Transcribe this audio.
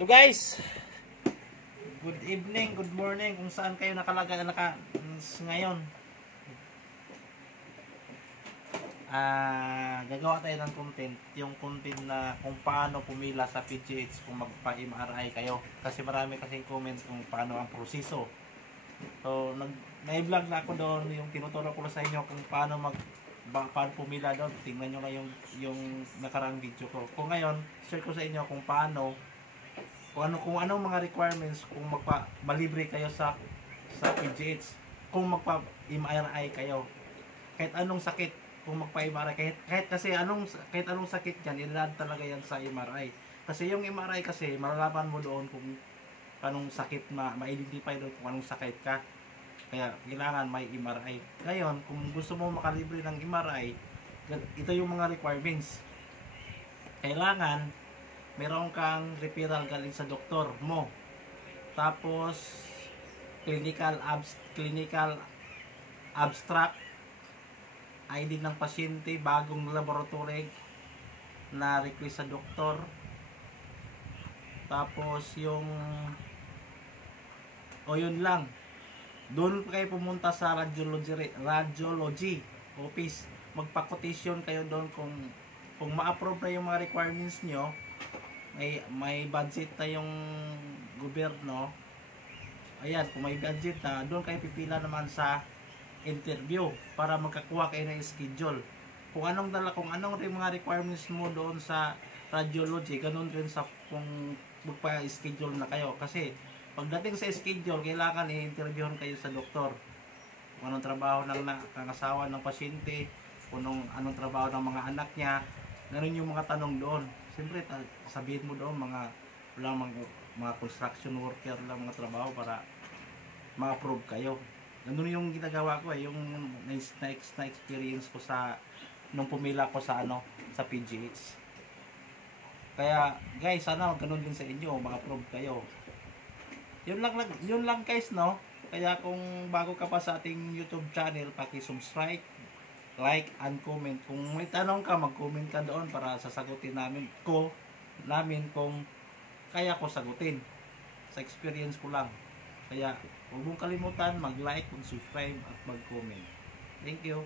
So guys, good evening, good morning kung saan kayo ngayon. Gagawa tayo ng content, yung content na kung paano pumila sa PGH kung magpa-MRI kayo. Kasi marami kasing comment kung paano ang proseso. So, may vlog na ako doon, yung tinuturo ko sa inyo kung paano paano pumila doon. Tingnan nyo nga yung nakaraang video ko. Kung ngayon, share ko sa inyo kung paano, kung anong mga requirements kung malibre kayo sa PGH, kung magpa-MRI kayo. Kahit anong sakit, kung magpa-MRI, kahit anong sakit yan, ilad talaga yan sa MRI. Kasi yung MRI kasi, malalaman mo doon kung anong sakit, ma-identify doon kung anong sakit ka. Kaya kailangan may MRI. Ngayon, kung gusto mo makalibre ng MRI, ito yung mga requirements. Kailangan meron kang referral galing sa doktor mo. Tapos clinical abstract, ID ng pasyente, bagong laboratory na request sa doktor. Tapos yun lang. Doon kayo pumunta sa radiology office. Magpa-quotation kayo doon kung ma-approve na yung mga requirements nyo. May budget na yung gobyerno. Ayan, kung may budget na, doon kayo pipila naman sa interview para magkakuha kayo ng schedule. Kung anong mga requirements mo doon sa radiology, ganun rin sa kung magpa-schedule na kayo. Kasi pagdating sa schedule, kailangan i-interviewin kayo sa doktor. Kung anong trabaho ng kangasawa ng pasyente, kung anong trabaho ng mga anak niya, ganun yung mga tanong doon. Siyempre, sabihin mo doon mga construction worker lang mga trabaho para ma-approve kayo. Ganun yung ginagawa ko yung na-experience ko nung pumila ko sa PGH. Kaya guys, sana ganun din sa inyo, ma-approve kayo. Yun lang guys, no? Kaya kung bago ka pa sa ating YouTube channel, paki-subscribe, like, and comment. Kung may tanong ka, mag-comment ka doon para sasagutin namin kung kaya ko sagutin. Sa experience ko lang. Kaya huwag mong kalimutan mag-like, mag-subscribe at mag-comment. Thank you.